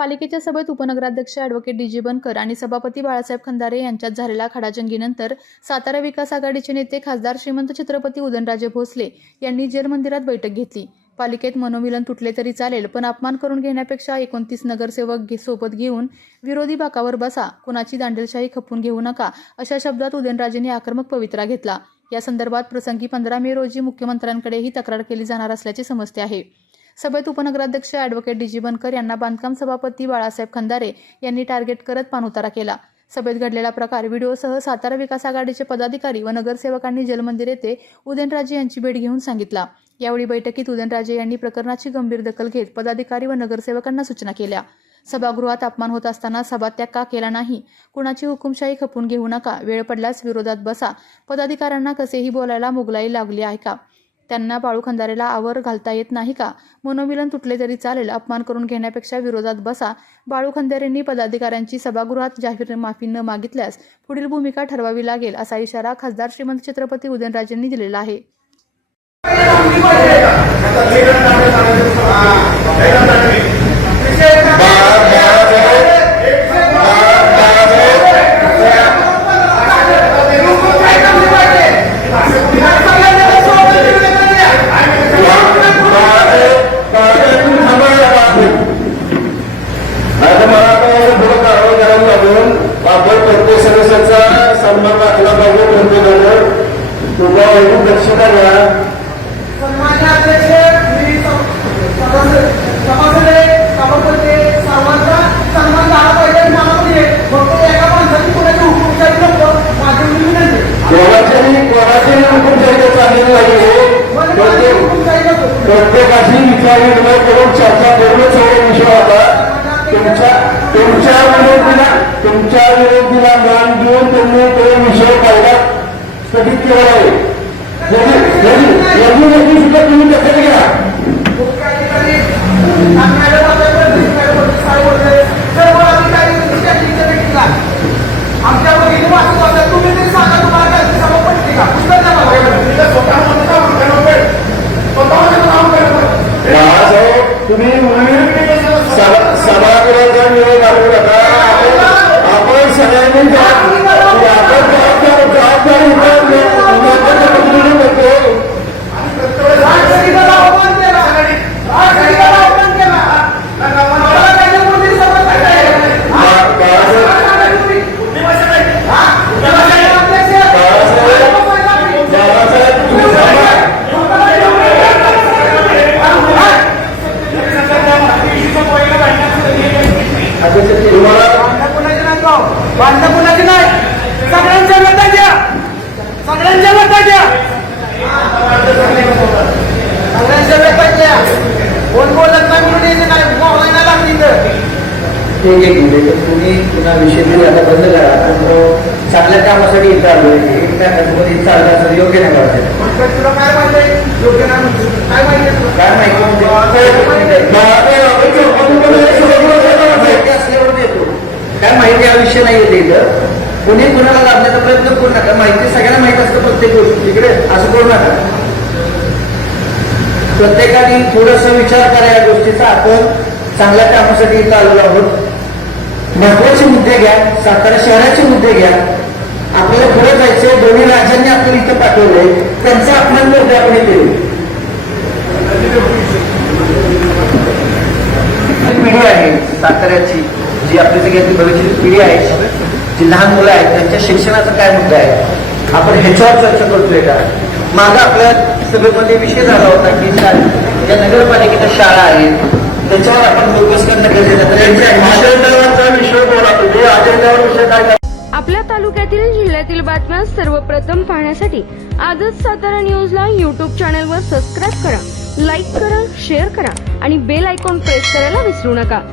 पालिकेच्या सभेत उपनगराध्यक्ष ॲडव्होकेट डी.जी. बनकर आणि सभापती बाळासाहेब खंदारे यांच्यात झालेल्या खडाजंगीनंतर सातारा विकास आघाडीचे नेते खासदार श्रीमंत छत्रपती उदयनराजे भोसले यांनी जेल मंदिरात बैठक घेतली। पालिकेत मनोमिलन तुटले तरी चालेल, पण अपमान करून घेण्यापेक्षा 29 नगरसेवक सोबत घेऊन विरोधी बाकावर बसा, कुणाची दांडेलशाही खपवून घेऊ नका, अशा शब्दात उदयनराजेंनी आक्रमक पवित्रा घेतला। या संदर्भात प्रसंगी 15 मे रोजी मुख्यमंत्र्यांकडे ही तक्रार केली जाणार असल्याचे समजते आहे। सभेत उपनगराध्यक्ष ॲडव्होकेट डी.जी. बनकर यांना बांधकाम सभापती बाळासाहेब खंदारे यांनी टार्गेट करत पाणउतारा केला। सभेत घडलेला प्रकार व्हिडिओसह सातारा विकास आघाडीचे पदाधिकारी व नगरसेवकांनी जलमंदिर येथे उदयनराजे यांची भेट घेऊन सांगितला। यावेळी बैठकीत उदयनराजे यांनी प्रकरणाची गंभीर दखल घेत पदाधिकारी व नगरसेवकांना सूचना केल्या। सभागृहात अपमान होत असताना सभात्याग का केला नाही, कुणाची हुकुमशाही खपवून घेऊ नका, वेळ पडल्यास विरोधात बसा, पदाधिकाऱ्यांना कसेही बोलायला मुगलाई लागली आहे का, त्यांना बाळू खंदारेला आवर घालता येत नाही का, मनोमिलन तुटले तरी चालेल, अपमान करून घेण्यापेक्षा विरोधात बसा। बाळू खंदारेंनी पदाधिकाऱ्यांची सभागृहात जाहीर माफी न मागितल्यास पुढील भूमिका ठरवावी लागेल, असा इशारा खासदार श्रीमंत छत्रपती उदयनराजेंनी दिलेला आहे। आपण प्रत्येक सदस्याचा सन्मान राखला पाहिजे। प्रत्येकानं तुझ्या दक्षता घ्या। सन्मान्य अध्यक्ष, मी सभासद सभापती सर्वांचा सन्मान झाला पाहिजे। मला म्हणजे फक्त एका माणसाची कोणाची हुकुमशाही नको, माझी विनंती। कोणाची हुकुमशाही चाललेली नाही। प्रत्येकाची विचारविनिमय करून चर्चा करूनच हा विषय होता। तुमच्या विरोधीला मान देऊन त्यांनी तो विषय पहिला स्थगित केला आहे। सुद्धा तुम्ही दखल घ्या। आमच्या तुम्ही तरी सांगा, तुम्हाला काय सभा पडते का? तुम्ही सभागृहाचा निरोप आणू नका। आपण सगळ्यांनी बांधणं कुणाची नाही, सगळ्यांच्या मता घ्या, सगळ्यांच्या मता घ्या, सगळ्यांच्या मता घ्या। कोण बोलत नाही म्हणून यायचं नाही, बोलायला लागतील तर ठीक आहे। तुम्ही पुन्हा विषय आता बंद करा। चांगल्या कामासाठी इथं आलो आहे, चालण्याचं योग्य नाही वाटत। तुला काय माहिती योग्य नाही, काय माहिती काय माहिती असल्यावर देतो, काय माहिती हा विषय नाही येते इथं। कोणी कुणाला लाभण्याचा प्रयत्न करू नका। माहिती सगळ्यांना माहिती असतं प्रत्येक गोष्ट, तिकडे असं करू नका। प्रत्येकाने थोडासा विचार करा या गोष्टीचा। आपण चांगल्या कामासाठी इथं आलेलो आहोत। महत्वाचे मुद्दे घ्या, सातारा शहराचे मुद्दे घ्या। आपल्याला पुढे जायचे, दोन्ही राज्यांनी आपल्याला इथं पाठवलंय, त्यांचा अपमान करतोय आपण इथे। पिढी आहे साताऱ्याची, जी आपली सगळ्याची भविष्याची पिढी आहे, जी लहान मुलं आहेत, त्यांच्या शिक्षणाचा काय मुद्दा आहे, आपण ह्याच्यावर चर्चा करतोय का? मागं आपल्या सभेमध्ये विषय झाला होता की ज्या नगरपालिकेच्या शाळा आहेत त्याच्यावर आपण फोकस करणं गरजेचं आहे। विषय बोला तुम्ही, अजेंड्यावर विषय काय? आपल्या तालुक्यातील जिल्ह्यातील बातम्या सर्वप्रथम पाहण्यासाठी आजच सातारा न्यूजला YouTube चॅनलवर सबस्क्राईब करा, लाईक करा, शेअर करा आणि बेल आयकॉन प्रेस करायला विसरू नका।